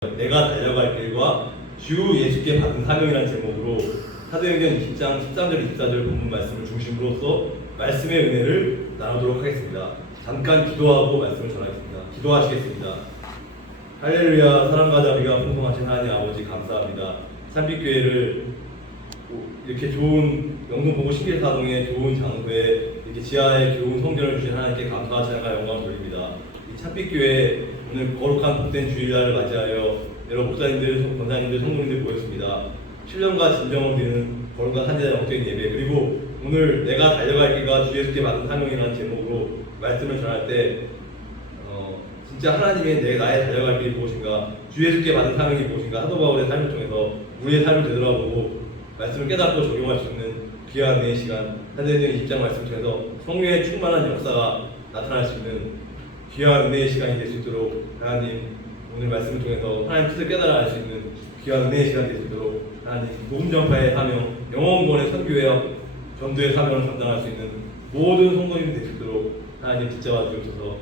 내가 달려갈 길과 주 예수께 받은 사명이라는 제목으로 사도행전 20장 13절 24절 본문 말씀을 중심으로서 말씀의 은혜를 나누도록 하겠습니다. 잠깐 기도하고 말씀을 전하겠습니다. 기도하시겠습니다. 할렐루야. 사랑과 자비가 풍성하신 하나님 아버지 감사합니다. 산빛교회를 이렇게 좋은 영동 보고 신길사동의 좋은 장소에 이렇게 지하에 좋은 성전을 주신 하나님께 감사와 찬양과 영광을 돌립니다. 이 찬빛교회 오늘 거룩한 복된 주일날을 맞이하여 여러 목사님들, 권사님들, 성도님들 모였습니다. 7년과 진정을 드리는 거룩한 한제자 영적인 예배, 그리고 오늘 내가 달려갈 길과 주 예수께 받은 사명이라는 제목으로 말씀을 전할 때 진짜 하나님의 나의 달려갈 길이 무엇인가, 주 예수께 받은 사명이 무엇인가, 사도 바울의 삶을 통해서 우리의 삶을 되돌아보고 말씀을 깨닫고 적용할 수 있는 귀한 은혜의 시간, 사도행전 20장 말씀 통해서 성령의 충만한 역사가 나타날 수 있는 귀한 은혜의 시간이 될 수 있도록 하나님 오늘 말씀을 통해서 하나님 뜻을 깨달아 알 수 있는 귀한 은혜의 시간이 될 수 있도록 하나님 복음 전파의 사명, 영원권의 선교와 전도의 사명을 감당할 수 있는 모든 성도님이 될 수 있도록 하나님 붙잡아 주옵소서.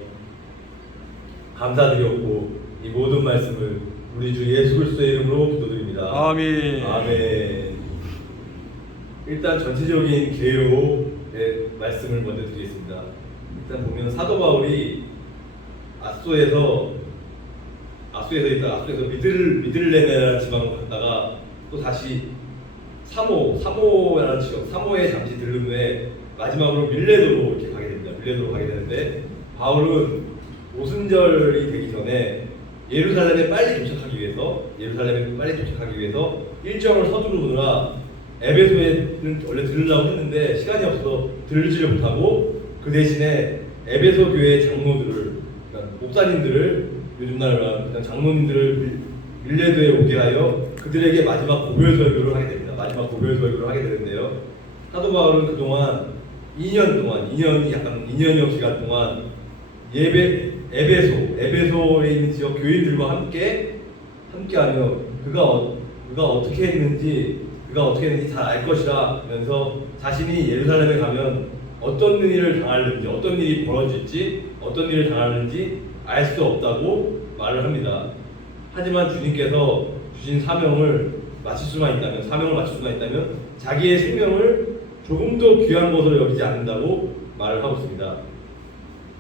감사드렸고 이 모든 말씀을 우리 주 예수 그리스도의 이름으로 기도드립니다. 아멘. 아멘. 일단 전체적인 개요의 말씀을 먼저 드리겠습니다. 일단 보면 사도 바울이 아소에서 미들레네라는 지방으로 갔다가 또 다시 사모라는 지역, 사모에 잠시 들른 후에 마지막으로 밀레도로 이렇게 가게 됩니다. 밀레도로 가게 되는데 바울은 오순절이 되기 전에 예루살렘에 빨리 도착하기 위해서 일정을 서두르느라 에베소에는 원래 들으려고 했는데 시간이 없어서 들르지를 못하고 그 대신에 에베소 교회 장로들을, 그러니까 목사님들을, 요즘 날 장로님들을 밀레도에 오게 하여 그들에게 마지막 고별 설교를 하게 됩니다. 마지막 고별 설교를 하게 되는데요. 사도 바울은 그동안 2년이 약간 2년여 시간 동안 에베소에 있는 지역 교인들과 함께하며 그가 어떻게 했는지 잘 알 것이라 하면서 자신이 예루살렘에 가면 어떤 일을 당하는지, 어떤 일이 벌어질지, 어떤 일을 당하는지 알 수 없다고 말을 합니다. 하지만 주님께서 주신 사명을 마칠 수만 있다면 자기의 생명을 조금도 귀한 것으로 여기지 않는다고 말을 하고 있습니다.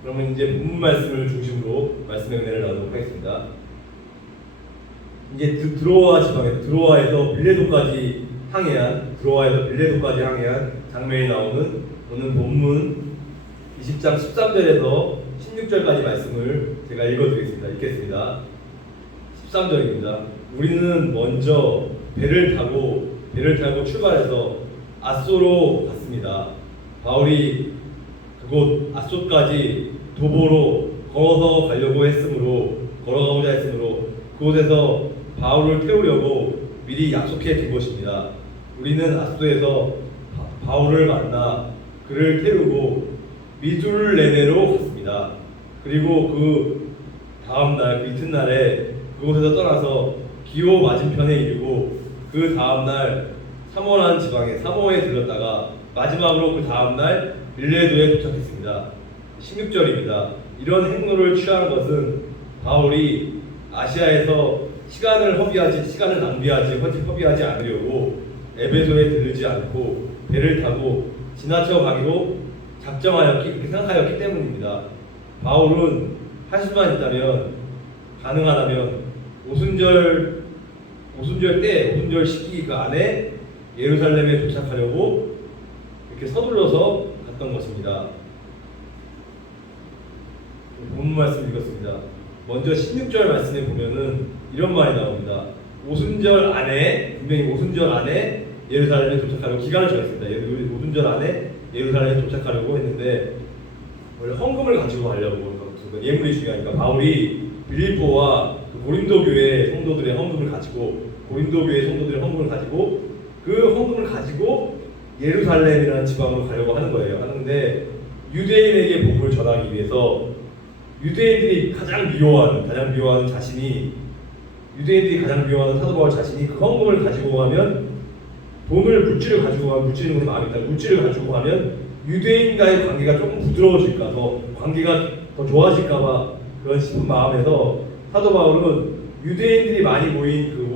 그러면 이제 본문 말씀을 중심으로 말씀의 은혜를 나누도록 하겠습니다. 이제 드로아에서 밀레도까지 항해한 장면이 나오는 오늘 본문 20장 13절에서 16절까지 말씀을 제가 읽겠습니다. 13절입니다. 우리는 먼저 배를 타고 출발해서 아소로 갔습니다. 바울이 그곳 아소까지 도보로 걸어가고자 했으므로 그곳에서 바울을 태우려고 미리 약속해 둔 것입니다. 우리는 아소에서 바울을 만나 그를 태우고 미둘레네로 갔습니다. 그리고 그 다음날 그 이튿날에 그곳에서 떠나서 기호 맞은편에 이르고 그 다음날 사모에 들렀다가 마지막으로 그 다음날 밀레도에 도착했습니다. 16절입니다. 이런 행로를 취한 것은 바울이 아시아에서 시간을 낭비하지 않으려고 에베소에 들르지 않고 배를 타고 지나쳐 가기로 그렇게 생각하였기 때문입니다. 바울은 할 수만 있다면, 가능하다면 오순절 시기 그 안에 예루살렘에 도착하려고 이렇게 서둘러서 갔던 것입니다. 본문 말씀 읽었습니다. 먼저 16절 말씀에 보면은 이런 말이 나옵니다. 오순절 안에 예루살렘에 도착하려고 기간을 정했습니다. 오순절 안에 예루살렘에 도착하려고 했는데 원래 헌금을 가지고 가려고, 예물이 중요하니까 바울이 빌립보와 고린도 교회 성도들의 헌금을 가지고 그 헌금을 가지고 예루살렘이라는 지방으로 가려고 하는 거예요. 하는데 유대인에게 복음을 전하기 위해서 유대인들이 가장 미워하는 사도 바울 자신이 그 헌금을 가지고 가면 물질을 가지고 가면 유대인과의 관계가 조금 부드러워질까, 관계가 더 좋아질까봐 그런 싶은 마음에서 사도 바울은 유대인들이 많이 모인 그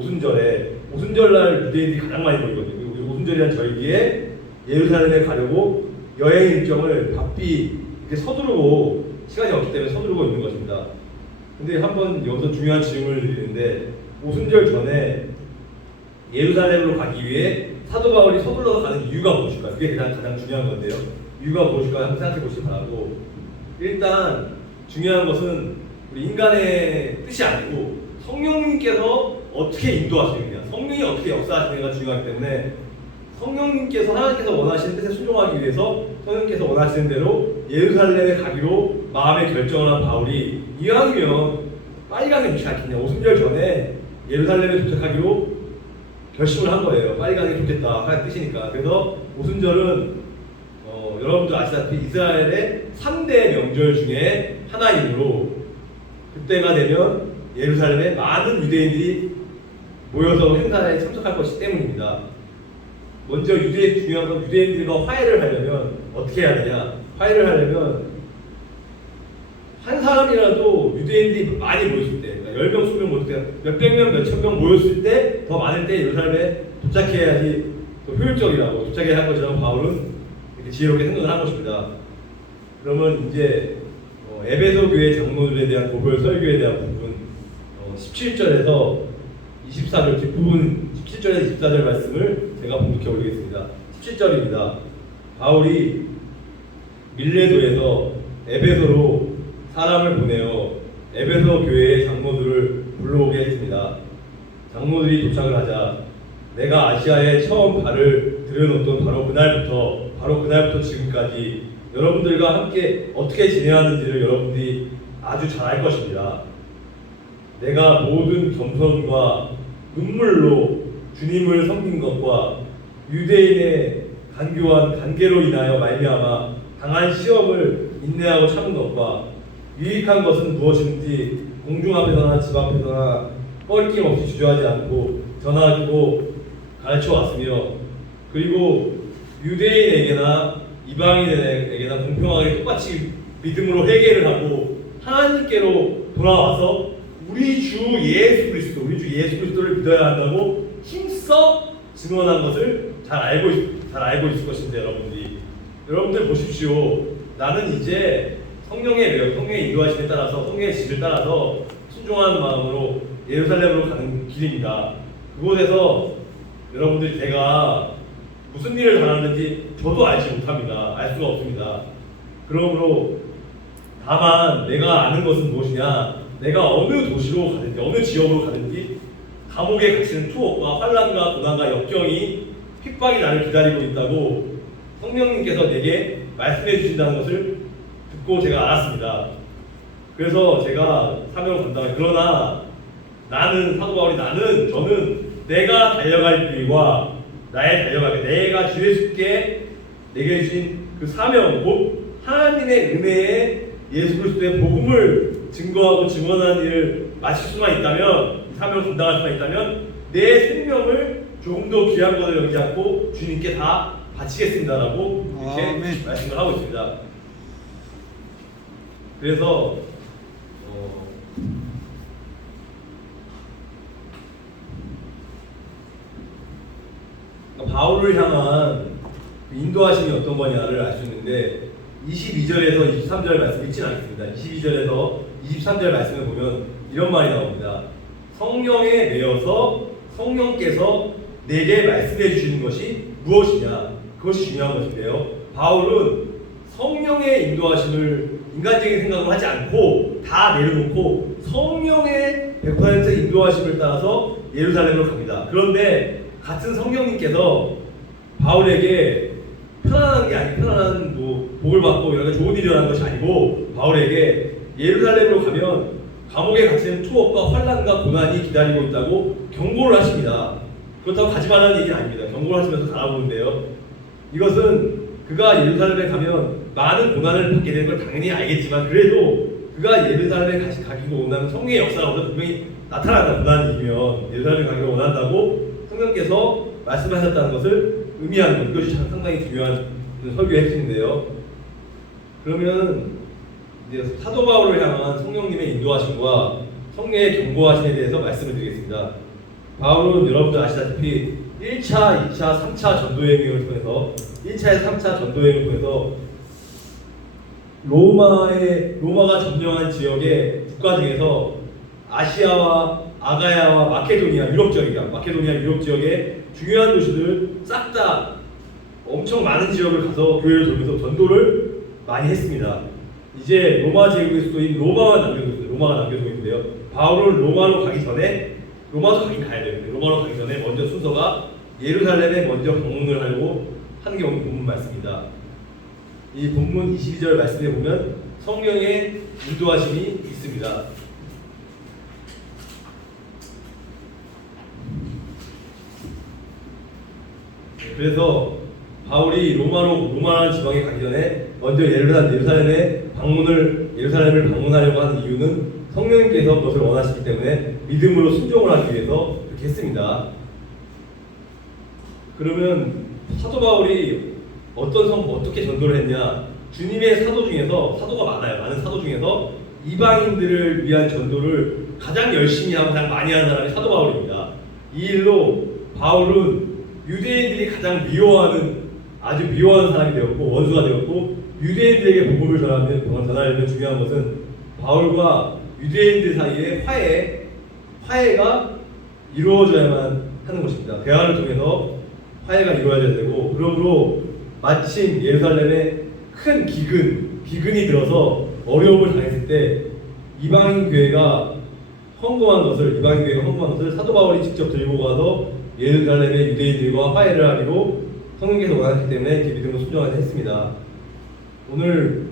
오순절날 유대인들이 가장 많이 모이거든요. 그리고 오순절이란 절기에 예루살렘에 가려고 여행 일정을 바삐 이렇게 서두르고 시간이 없기 때문에 서두르고 있는 것입니다. 근데 한번 여기서 중요한 질문을 드리는데 오순절 전에 예루살렘으로 가기 위해 사도 바울이 서둘러서 가는 이유가 무엇일까요? 그게 가장 중요한 건데요. 이유가 무엇일까 한번 생각해 보시기 바라고. 일단 중요한 것은 우리 인간의 뜻이 아니고 성령님께서 어떻게 인도하시느냐, 성령이 어떻게 역사하시느냐가 중요하기 때문에 성령님께서 하나님께서 원하시는 뜻에 순종하기 위해서 성령님께서 원하시는 대로 예루살렘에 가기로 마음의 결정을 한 바울이 이왕이면 빨리 가는 게 좋지 않겠냐, 오순절 전에 예루살렘에 도착하기로 결심을 한 거예요. 빨리 가는 게 좋겠다 하는 뜻이니까. 그래서 오순절은 여러분들 아시다시피 이스라엘의 3대 명절 중에 하나이므로 그때가 되면 예루살렘에 많은 유대인들이 모여서 행사에 참석할 것이기 때문입니다. 먼저 중요한 건 유대인들과 화해를 하려면 어떻게 해야 되냐? 화해를 하려면 한 사람이라도 유대인들이 많이 모였을 때, 그러니까 10명, 20명 모였을 때, 몇백 명, 몇천 명 모였을 때 더 많을 때 예루살렘에 도착해야지 더 효율적이라고 도착해야 할 것이라고 바울은 이렇게 지혜롭게 생각을 한 것입니다. 그러면 이제 에베소 교회 장로들에 대한 고별 설교에 대한 부분 17절에서 24절 뒷부분 17절에서 24절 말씀을 제가 봉독해 올리겠습니다. 17절입니다. 바울이 밀레도에서 에베소로 사람을 보내어 에베소 교회의 장로들을 불러오게 했습니다. 장로들이 도착을 하자 내가 아시아에 처음 발을 들여놓던 바로 그날부터 지금까지 여러분들과 함께 어떻게 지내왔는지를 여러분들이 아주 잘 알 것입니다. 내가 모든 겸손과 눈물로 주님을 섬긴 것과 유대인의 간교한 관계로 인하여 말미암아 당한 시험을 인내하고 참은 것과 유익한 것은 무엇인지 공중 앞에서나 집 앞에서나 꺼리낌 없이 주저하지 않고 전하고 가르쳐 왔으며, 그리고 유대인에게나 이방인에게나 공평하게 똑같이 믿음으로 회개를 하고 하나님께로 돌아와서 우리 주 예수 그리스도를 믿어야 한다고 힘써 증언한 것을 잘 알고 있을 것인데, 여러분들 보십시오. 나는 이제 성령의 인도하심에 따라서 성령의 지시를 따라서 순종하는 마음으로 예루살렘으로 가는 길입니다. 그곳에서 여러분들이 제가 무슨 일을 당하는지 저도 알지 못합니다. 알 수가 없습니다. 그러므로 다만 내가 아는 것은 무엇이냐, 내가 어느 도시로 가든지 어느 지역으로 가든지 감옥에 갇히는 투옥과 환난과 고난과 역경이 핍박이 나를 기다리고 있다고 성령님께서 내게 말씀해 주신다는 것을 듣고 제가 알았습니다. 그래서 제가 사명을 감당해. 그러나 사도 바울이 저는 내가 달려갈 길과 내가 주 예수께 내게 주신 그 사명, 곧 하나님의 은혜에 예수 그리스도의 복음을 증거하고 증언하는 일을 마칠 수만 있다면, 이 사명을 감당할 수만 있다면 내 생명을 조금 더 귀한 것을 여기지 않고 주님께 다 바치겠습니다라고 이렇게 아멘. 말씀을 하고 있습니다. 그래서 바울을 향한 인도하심이 어떤 거냐를 알 수 있는데 22절에서 23절 말씀 읽지는 않겠습니다. 22절에서 23절 말씀을 보면 이런 말이 나옵니다. 성령에 매여서 성령께서 내게 말씀해 주시는 것이 무엇이냐, 그것이 중요한 것인데요. 바울은 성령의 인도하심을 인간적인 생각을 하지 않고 다 내려놓고 성령의 100% 인도하심을 따라서 예루살렘으로 갑니다. 그런데 같은 성령님께서 바울에게 편안한 복을 받고 이런 좋은 일이 일어나는 것이 아니고, 바울에게 예루살렘으로 가면 감옥에 갇히는 투옥과 환난과 고난이 기다리고 있다고 경고를 하십니다. 그렇다고 가지 말라는 얘기는 아닙니다. 경고를 하시면서 가라보는데요. 이것은 그가 예루살렘에 가면 많은 고난을 받게 되는 걸 당연히 알겠지만, 그래도 그가 예루살렘에 가기로 원하는 성령의 역사가 분명히 나타난다는 일이면 예루살렘에 가기를 원한다고 성령께서 말씀하셨다는 것을 의미하는 것, 이것이 상당히 중요한 설교의 핵심인데요. 그러면 이제 사도 바울을 향한 성령님의 인도하심과 성령의 경고하심에 대해서 말씀을 드리겠습니다. 바울은 여러분들 아시다시피 1차, 2차, 3차 전도여행을 통해서 1차에서 3차 전도여행을 통해서 로마가 점령한 지역의 국가 중에서 아시아와 아가야와 마케도니아 유럽 지역의 중요한 도시들 싹 다 엄청 많은 지역을 가서 교회를 돌면서 전도를 많이 했습니다. 이제 로마 제국의 수도인 로마가 남겨두고 있는데요. 바울은 로마로 가기 전에 로마도 가긴 가야 되는데 로마로 가기 전에 먼저 순서가 예루살렘에 먼저 방문을 하려고 하는 게 오늘 본문 말씀입니다. 이 본문 22절 말씀에 보면 성령의 인도하심이 있습니다. 그래서 바울이 로마라는 지방에 가기 전에 먼저 예루살렘을 방문하려고 하는 이유는 성령님께서 그것을 원하시기 때문에 믿음으로 순종을 하기 위해서 그렇게 했습니다. 그러면 사도 바울이 어떻게 전도를 했냐? 주님의 사도 중에서 사도가 많은 사도 중에서 이방인들을 위한 전도를 가장 열심히 하고 가장 많이 하는 사람이 사도 바울입니다. 이 일로 바울은 유대인들이 가장 아주 미워하는 사람이 되었고 원수가 되었고 유대인들에게 복음을 전하려면 중요한 것은 바울과 유대인들 사이에 화해가 이루어져야만 하는 것입니다. 대화를 통해서 화해가 이루어져야 되고 그러므로 마침 예루살렘에 큰 기근이 들어서 어려움을 당했을 때 이방인 교회가 헌금한 것을 사도 바울이 직접 들고 가서 예루살렘의 유대인들과 화해를 하기로 성령께서 원하셨기 때문에 이렇게 믿음으로 순종하게 했습니다. 오늘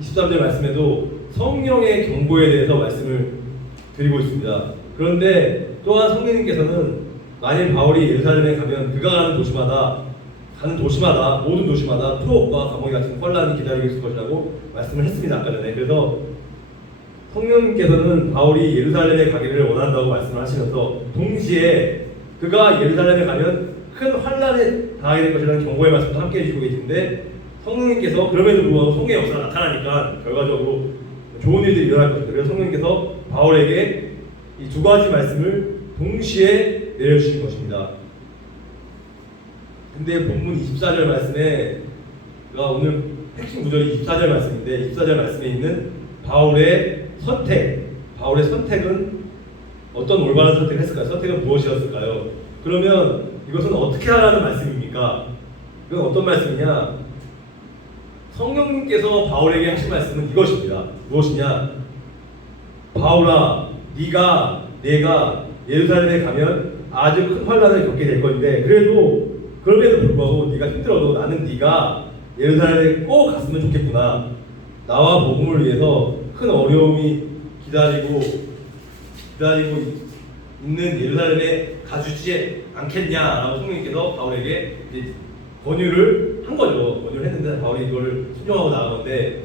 23절 말씀에도 성령의 경고에 대해서 말씀을 드리고 있습니다. 그런데 또한 성령님께서는 만일 바울이 예루살렘에 가면 그가 가는 도시마다 모든 도시마다 투옥과 감옥이 같은 혼란이 기다리고 있을 것이라고 말씀을 했습니다. 아까 전에. 그래서 성령님께서는 바울이 예루살렘에 가기를 원한다고 말씀을 하시면서 동시에 그가 예루살렘에 가면 큰 환란에 당하게 될 것이라는 경고의 말씀도 함께 해주시고 계신데 성령님께서 그럼에도 불구하고 성령의 역사가 나타나니까 결과적으로 좋은 일들이 일어날 것입니다. 그래서 성령님께서 바울에게 이 두 가지 말씀을 동시에 내려주신 것입니다. 근데 본문 24절 말씀에 오늘 핵심 구절이 24절 말씀인데 24절 말씀에 있는 바울의 선택은 어떤 올바른 선택을 했을까요? 선택은 무엇이었을까요? 그러면 이것은 어떻게 하라는 말씀입니까? 이건 어떤 말씀이냐? 성령님께서 바울에게 하신 말씀은 이것입니다. 무엇이냐? 바울아, 내가 예루살렘에 가면 아주 큰 환란을 겪게 될 건데 그럼에도 불구하고 네가 힘들어도 나는 네가 예루살렘에 꼭 갔으면 좋겠구나. 나와 복음을 위해서 큰 어려움이 기다리고 있는 예루살렘에 가주지 않겠냐라고 성령님께서 바울에게 권유를 한 거죠. 권유를 했는데 바울이 이거를 순종하고 나간 건데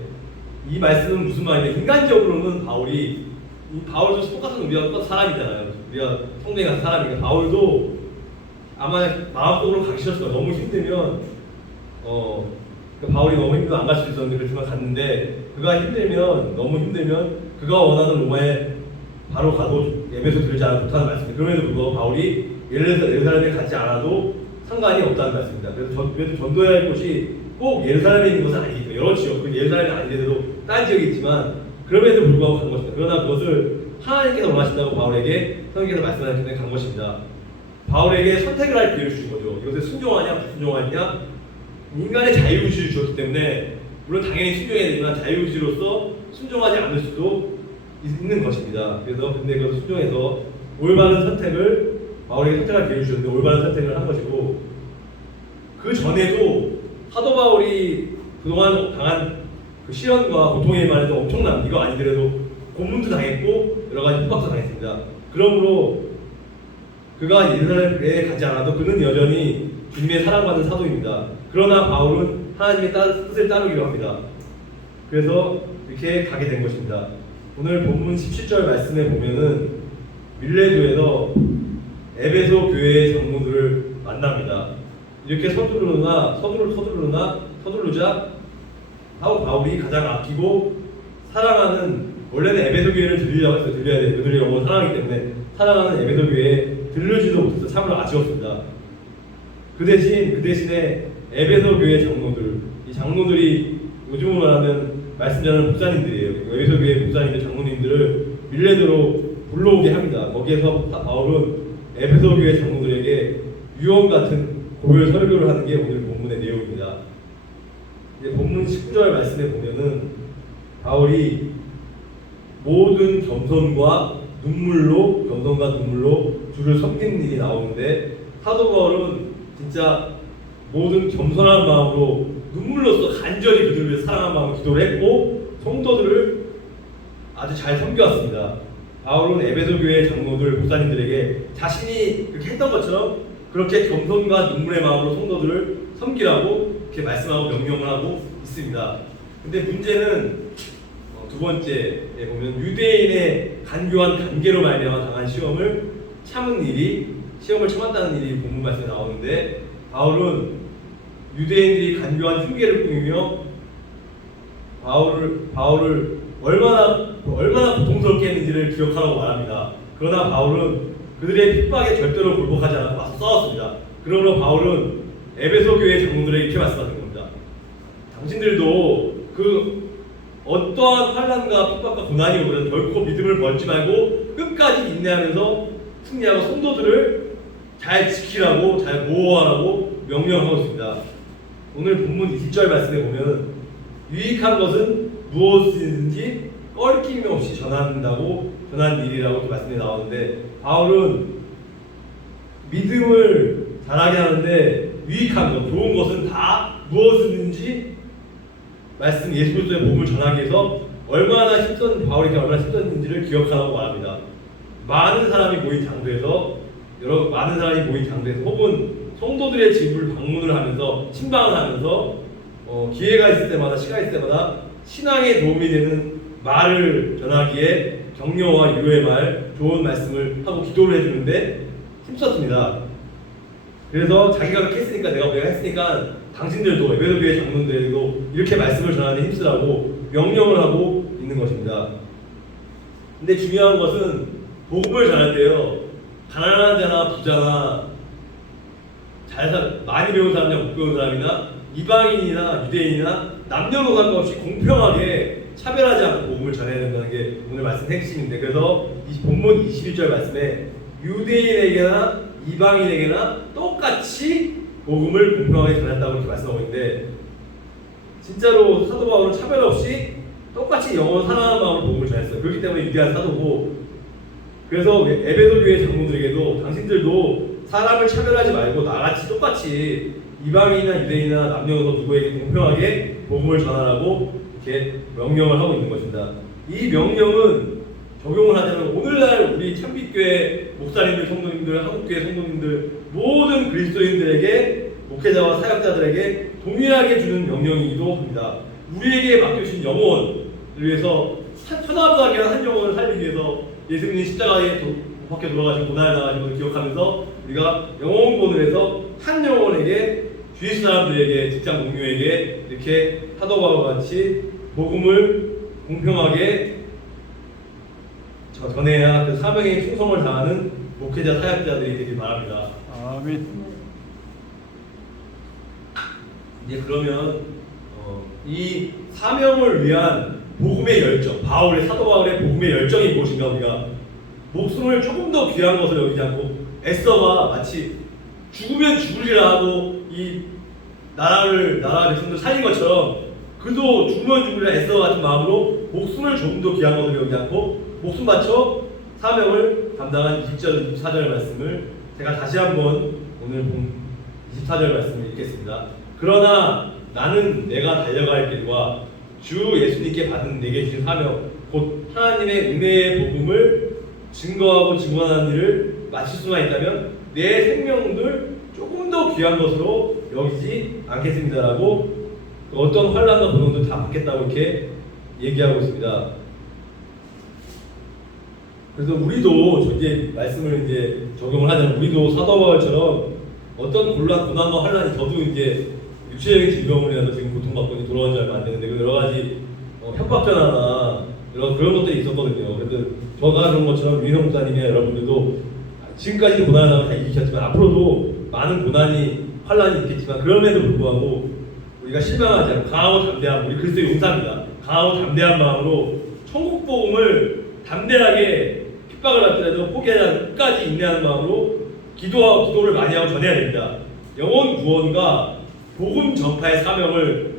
이 말씀은 무슨 말이냐? 인간적으로는 바울도 똑같은 우리가 똑같은 사람이잖아요. 우리가 성경에 가는 사람이니까 바울도 아마 마음속으로 가기 싫었을 거예요. 너무 힘들면 바울이 너무 힘들면 안 갈 수도 있었는데 그렇지만 갔는데 너무 힘들면 그가 원하는 로마에 바로 가도 예배소 들지 않아도 못하는 말씀입니다. 그럼에도 불구하고 바울이 예루살렘에 가지 않아도 상관이 없다는 말씀입니다. 그래도 전도해야 할 곳이 꼭 예루살렘에 있는 것은 아니니까 여러 지역, 예루살렘이 아니더라도 다른 지역이 있지만 그럼에도 불구하고 간 것입니다. 그러나 그것을 하나님께서 원하신다고 바울에게 성령께서 말씀하셨기 때문에 간 것입니다. 바울에게 선택을 할 기회를 주신 거죠. 이것에 순종하냐 불순종하냐 인간의 자유의지를 주었기 때문에 물론 당연히 순종해야 되지만 자유의지로서 순종하지 않을 수도 있는 것입니다. 근데 그것을 순종해서 올바른 선택을 바울에게 선택할 기회를 주셨는데 올바른 선택을 한 것이고 그 전에도 사도 바울이 그동안 당한 그 시련과 고통에 말해서 엄청난 이거 아니더라도 고문도 당했고 여러 가지 협박도 당했습니다. 그러므로 그가 예루살렘에 가지 않아도 그는 여전히 주님의 사랑받는 사도입니다. 그러나 바울은 하나님의 뜻을 따르기로 합니다. 그래서 이렇게 가게 된 것입니다. 오늘 본문 17절 말씀에 보면은 밀레도에서 에베소 교회의 장로들을 만납니다. 이렇게 서두르자 바울이 가장 아끼고 사랑하는 원래는 에베소 교회를 들리려고 했어요. 들려야 돼. 그들이 영혼을 사랑하기 때문에 사랑하는 에베소 교회에 들르지도 못해서 참으로 아쉬웠습니다. 그 대신에 에베소 교회 장로들, 이 장로들이 요즘으로 말하면 말씀 전하는 목사님들이에요. 에베소 교회 목사님들, 장로님들을 밀레드로 불러오게 합니다. 거기에서 바울은 에베소 교회 장로들에게 유언 같은 고별 설교를 하는 게 오늘 본문의 내용입니다. 이제 본문 19절 말씀에 보면은 바울이 모든 겸손과 눈물로 주를 섬기는 일이 나오는데, 사도 바울은 진짜 모든 겸손한 마음으로 눈물로써 간절히 그들을 위해 사랑한 마음으로 기도를 했고 성도들을 아주 잘 섬겨왔습니다. 바울은 에베소 교회 장로들, 목사님들에게 자신이 그렇게 했던 것처럼 그렇게 겸손과 눈물의 마음으로 성도들을 섬기라고 이렇게 말씀하고 명령을 하고 있습니다. 근데 문제는 두 번째에 보면 유대인의 간교한 관계로 말미암아 당한 시험을 참았다는 일이 본문 말씀에 나오는데, 바울은 유대인들이 간교한 흉계를 꾸미며 바울을 얼마나 고통스럽게 했는지를 기억하라고 말합니다. 그러나 바울은 그들의 핍박에 절대로 굴복하지 않고 와서 싸웠습니다. 그러므로 바울은 에베소 교회 장로들에게 이렇게 말씀하는 겁니다. 당신들도 그 어떠한 환난과 핍박과 고난이 오면 결코 믿음을 버리지 말고 끝까지 인내하면서 승리하고 성도들을 잘 지키라고, 잘 보호하라고 명령하고 있습니다. 오늘 본문 20절 말씀에 보면 유익한 것은 무엇이든지 껄김 없이 전한 일이라고 이렇게 말씀이 나오는데, 바울은 믿음을 잘하게 하는데 유익한 것, 좋은 것은 다 무엇이든지 말씀 예수 그리스도의 복음을 전하기 위해서 바울에게 얼마나 힘썼는지를 기억하라고 말합니다. 많은 사람이 모인 장소에서 혹은 성도들의 집을 방문을 하면서 침방을 하면서 기회가 있을 때마다, 시간이 있을 때마다 신앙에 도움이 되는 말을 전하기에 격려와 위로의 말, 좋은 말씀을 하고 기도를 해주는데 힘썼습니다. 그래서 자기가 그렇게 했으니까, 내가 했으니까 당신들도, 에베소 교회 장로들에게도 이렇게 말씀을 전하는 힘쓰라고 명령을 하고 있는 것입니다. 근데 중요한 것은 복음을 전할 때요, 가난한 자나 부자나 많이 배운 사람이나 못 배운 사람이나 이방인이나 유대인이나 남녀노소 상관없이 공평하게 차별하지 않고 복음을 전해야 된다는 게 오늘 말씀 핵심인데, 그래서 이 본문 21절 말씀에 유대인에게나 이방인에게나 똑같이 복음을 공평하게 전했다고 이렇게 말씀하고 있는데, 진짜로 사도 바울은 차별 없이 똑같이 영혼 사랑하는 마음으로 복음을 전했어요. 그렇기 때문에 위대한 사도고, 그래서 에베소 교회 장로들에게도 당신들도 사람을 차별하지 말고 나같이 똑같이 이방인이나 유대인이나 남녀노소 누구에게 공평하게 복음을 전하라고 이렇게 명령을 하고 있는 것입니다. 이 명령은 적용을 하자면 오늘날 우리 참빛교회 목사님들, 성도님들, 한국교회 성도님들, 모든 그리스도인들에게, 목회자와 사역자들에게 동일하게 주는 명령이기도 합니다. 우리에게 맡겨주신 영혼을 위해서, 천하무하게 한 영혼을 살리기 위해서 예수님이 십자가에 못 박혀 돌아가시고 고난을 당하신 것을 기억하면서 우리가 영혼권을 해서 한 영혼에게, 주위 사람들에게, 직장 동료에게 이렇게 사도 바울과 같이 복음을 공평하게 전해야 그 사명에 충성을 다하는 목회자, 사역자들이 되길 바랍니다. 아멘. 이제 그러면 이 사명을 위한 복음의 열정, 사도 바울의 복음의 열정이 무엇인가, 우리가 목숨을 조금 더 귀한 것을 여기지 않고 에스더가 마치 죽으면 죽으리라 하고 이 나라의 백성들 살린 것처럼, 그도 죽으면 죽으리라 에스더 같은 마음으로 목숨을 조금 더 귀한 것을 여기지 않고 목숨 바쳐 사명을 감당한 20절, 24절 말씀을 제가 다시 한번 오늘 24절 말씀을 읽겠습니다. 그러나 나는 내가 달려갈 길과 주 예수님께 받은 내게 주신 사명, 곧 하나님의 은혜의 복음을 증거하고 증언하는 일을 마칠 수만 있다면 내 생명들 조금 더 귀한 것으로 여기지 않겠습니다라고, 어떤 환난과 고난도 다 받겠다고 이렇게 얘기하고 있습니다. 그래서 우리도 이제 말씀을 이제 적용을 하자면, 우리도 사도 바울처럼 어떤 고난과 환난이, 저도 이제 육체적인 질병으로 인해서 지금 고통받고 돌아온 지 얼마 안 되는데, 그 여러 가지 협박 전화나 이런 그런 것들이 있었거든요. 그래서 저가 그런 것처럼 유인성 목사님이나 여러분들도 지금까지도 고난을 다 이기셨지만 앞으로도 많은 고난이 환란이 있겠지만 그럼에도 불구하고 우리가 실망하지 않고 강하고 담대한 우리 그리스도의 용사입니다. 강하고 담대한 마음으로 천국 복음을 담대하게 핍박을 받더라도 포기하지 않고 끝까지 인내하는 마음으로 기도를 많이 하고 전해야 됩니다. 영혼 구원과 복음 전파의 사명을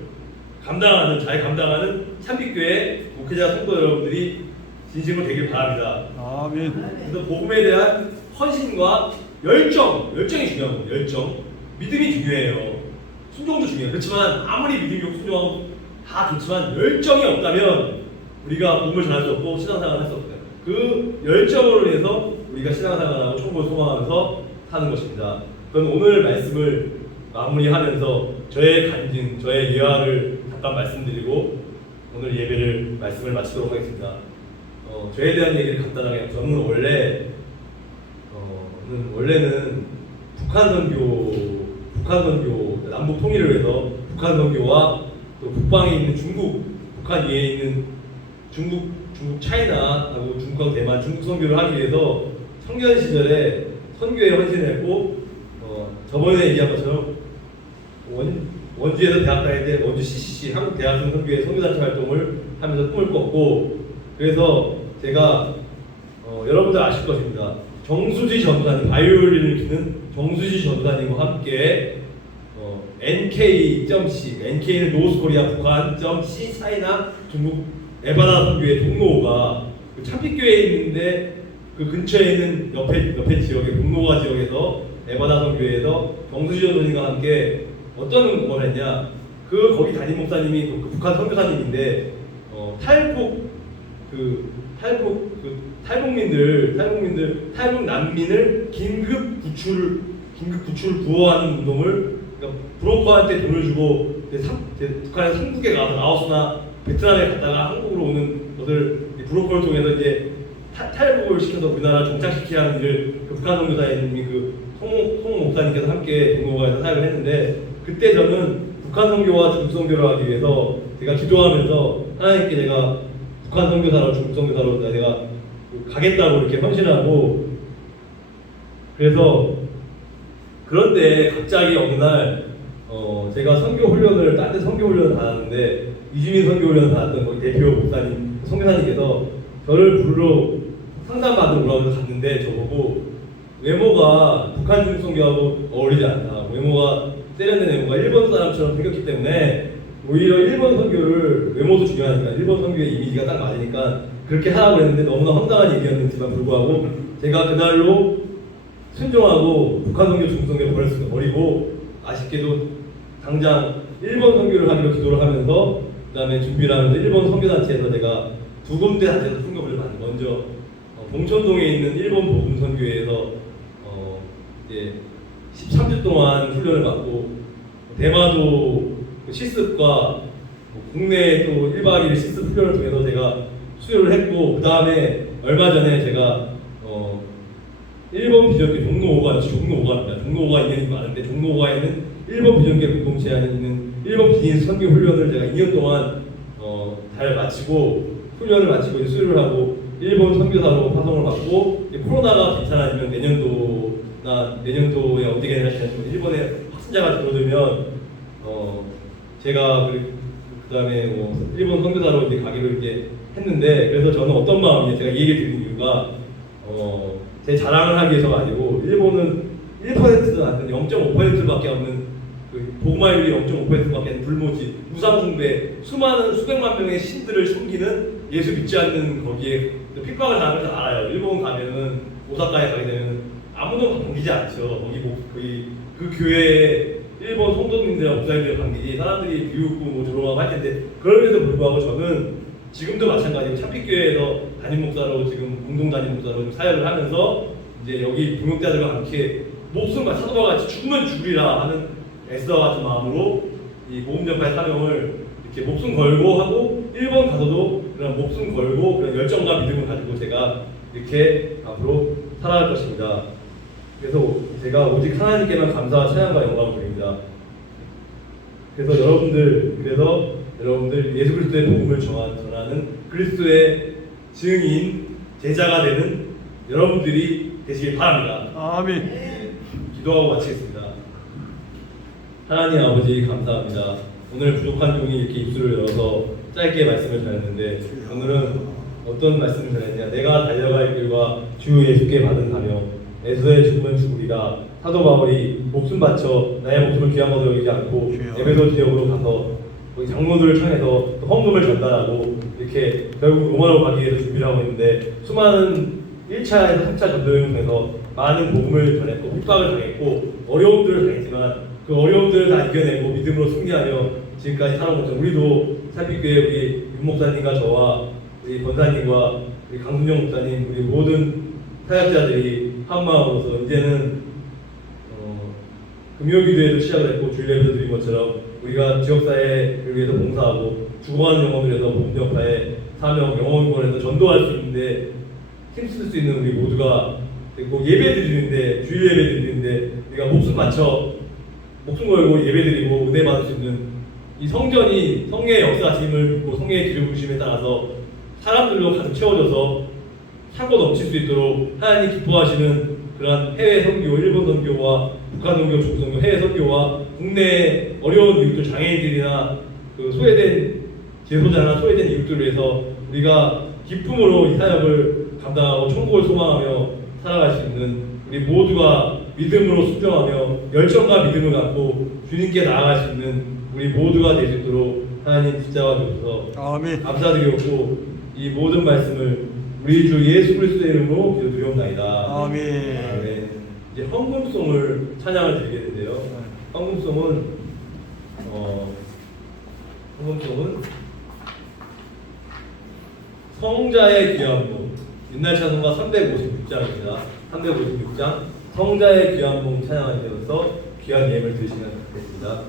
잘 감당하는 참빛교회 목회자 성도 여러분들이 진심으로 되길 바랍니다. 아멘. 그래서 복음에 대한 헌신과 열정이 중요한 겁니다. 열정, 믿음이 중요해요. 순종도 중요해요. 그렇지만 아무리 믿음이 좋고 순종하고 다 좋지만 열정이 없다면 우리가 복음을 전할 수 없고 신앙생활을 할 수 없어요. 그 열정으로 인해서 우리가 신앙생활하고 천국을 소망하면서 사는 것입니다. 저는 오늘 말씀을 마무리하면서 저의 간증, 저의 예화를 잠깐 말씀드리고 오늘 예배를 말씀을 마치도록 하겠습니다. 저에 대한 얘기를 간단하게 저는 원래는 북한 선교 남북 통일을 해서 북한 선교와 또 북방에 있는 북한 위에 있는 중국 차이나하고 중국하고 대만 중국 선교를 하기 위해서 청년 시절에 선교에 헌신했고 저번에 얘기한 것처럼 원주에서 대학 다닐 때 원주 CCC 한국 대학생 선교회 선교단체 활동을 하면서 꿈을 꿨고 그래서 제가 여러분들 아실 것입니다. 정수지 전도사님 바이올린을 치는 정수지 전도사님과 함께 NK.C NK는 노스코리아 북한.C 차이나 중국 에바다 선교회 종로가 그 참빛교회에 있는데 그 근처에 있는 옆에 지역에 종로가 지역에서 에바다 선교회에서 정수지 전도사님과 함께 어떤 걸 했냐 거기 담임 목사님이 그 북한 선교사님인데 탈북 난민을 긴급 구출 구호하는 운동을 그러니까 브로커한테 돈을 주고 북한에서 한국에 가서 라오스나 베트남에 갔다가 한국으로 오는 것을 브로커를 통해서 이제 탈북을 시켜서 우리나라 정착시키라는 일을 그 북한 선교사님이 송 목사님께서 함께 동로가에서 사역을 했는데 그때 저는 북한 선교와 중국 선교를 하기 위해서 제가 기도하면서 하나님께 제가 북한 선교사로 중국 선교사로 내가 가겠다고 이렇게 헌신하고 그래서 그런데 갑자기 어느 날 제가 선교 훈련을 딴 데 선교 훈련을 받았는데 이주민 선교 훈련을 받았던 거기 대표 목사님 선교사님께서 저를 부르러 상담받으러 오라고 갔는데 저보고 외모가 북한 중국 선교하고 어울리지 않다. 외모가 세련된 외모가 일본 사람처럼 생겼기 때문에 오히려 일본 선교를 외모도 중요하니까 일본 선교의 이미지가 딱 맞으니까 그렇게 하라고 했는데 너무나 황당한 얘기였는지만 불구하고 제가 그날로 순종하고 북한 선교, 중국 선교를 버리고 아쉽게도 당장 일본 선교를 하기로 기도를 하면서 그 다음에 준비를 하면서 일본 선교단체에서 제가 두 군데 단체에서 훈련을 받는 먼저 봉천동에 있는 일본 복음 선교회에서 이제 13주 동안 훈련을 받고 대마도 실습과 국내 또 1박 2일 실습 훈련을 통해서 제가 수료를 했고 그 다음에 얼마 전에 제가 일본 비전교 종로 5가입니다. 종로 5가 인연이 많은데 종로 5가에 있는 일본 비전교 공동체 안에 있는 일본 비즈니스 선교 훈련을 제가 2년 동안 잘 마치고 훈련을 마치고 이제 수료를 하고 일본 선교사로 파송을 받고 코로나가 괜찮아지면 내년도에 어떻게 되나 일본에 확진자가 줄어들면 제가 그다음에 일본 선교사로 이제 가기로 이렇게 했는데 그래서 저는 어떤 마음이냐 제가 이 얘기 드린 이유가 제 자랑을 하기 위해서가 아니고 일본은 1%도 안 되는 0.5%밖에 없는 복음화율이 0.5%밖에 안 되는 불모지 우상숭배 수백만 명의 신들을 섬기는 예수 믿지 않는 거기에 핍박을 당하면서 알아요. 일본 가면은 오사카에 가게 되면 아무도 반기지 않죠. 거기 그 교회에 일본 성도님들이랑 목사님들 반기지 사람들이 비웃고 조롱하고 할 텐데 그럼에도 불구하고 저는 지금도 마찬가지로 참빛교회에서 담임 목사로 지금 공동 담임 목사로 사역을 하면서 이제 여기 동역자들과 함께 목숨과 사도와 같이 죽으면 죽으리라 하는 에스더와 같은 마음으로 이 복음 전파의 사명을 이렇게 목숨 걸고 하고 일본 가서도 그런 목숨 걸고 그런 열정과 믿음을 가지고 제가 이렇게 앞으로 살아갈 것입니다. 그래서 제가 오직 하나님께만 감사와 찬양과 영광을 드립니다. 그래서 여러분들 여러분들 예수 그리스도의 복음을 전하는 그리스도의 증인, 제자가 되는 여러분들이 되시길 바랍니다. 아멘. 기도하고 마치겠습니다. 하나님 아버지 감사합니다. 오늘 부족한 종이 이렇게 입술을 열어서 짧게 말씀을 전했는데 오늘은 어떤 말씀을 전했냐? 내가 달려갈 길과 주 예수께 받은 사명, 에서의 죽으면 죽으리라. 사도 바울이 목숨 바쳐 나의 목숨을 귀한 것으로 여기지 않고 에베소 지역으로 가서 거기 장로들을 청해서 헌금을 전달하고 이렇게 결국 로마로 가기 위해서 준비를 하고 있는데 수많은 1차에서 3차 전도여행을 통해서 많은 복음을 전했고 핍박을 당했고 어려움들을 당했지만 그 어려움들을 다 이겨내고 믿음으로 승리하며 지금까지 살아온 것처럼 우리도 살피교회 우리 윤 목사님과 저와 우리 권사님과 우리 강순영 목사님 우리 모든 사역자들이 한 마음으로서 이제는 금요기도에도 시작을 했고 주일에도 드린 것처럼 우리가 지역사회를 위해서 봉사하고 죽어가는 영혼을 위해서 복음역사의 사명, 영혼권에서 전도할 수 있는데 힘쓸 수 있는 우리 모두가 꼭 예배 드리는데 주일 예배 드리는데 우리가 목숨 걸고 예배 드리고 은혜 받을 수 있는 이 성전이 성령의 역사심을 믿고 성령의 기름 부심에 따라서 사람들로 가득 채워져서 차고 넘칠 수 있도록 하나님 기뻐하시는 그러한 해외 선교, 일본 선교와 북한 선교, 중국 선교, 해외 선교와 국내 어려운 이웃들, 장애인들이나 그 소외된 제소자나 소외된 이웃들을 위해서 우리가 기쁨으로 이 사역을 감당하고 천국을 소망하며 살아갈 수 있는 우리 모두가 믿음으로 순종하며 열정과 믿음을 갖고 주님께 나아갈 수 있는 우리 모두가 될 수 있도록 하나님 십자가 주셔서 아멘. 감사드리고 이 모든 말씀을 우리 주 예수 그리스도의 이름으로 기도드리옵나이다. 아멘. 아멘. 이제 헌금송을 찬양을 드리게 되는데요. 헌금송은 성자의 귀한 복 옛날 찬송가 356장입니다. 356장 성자의 귀한 복 찬양하시면서 귀한 예물 드시면 되겠습니다.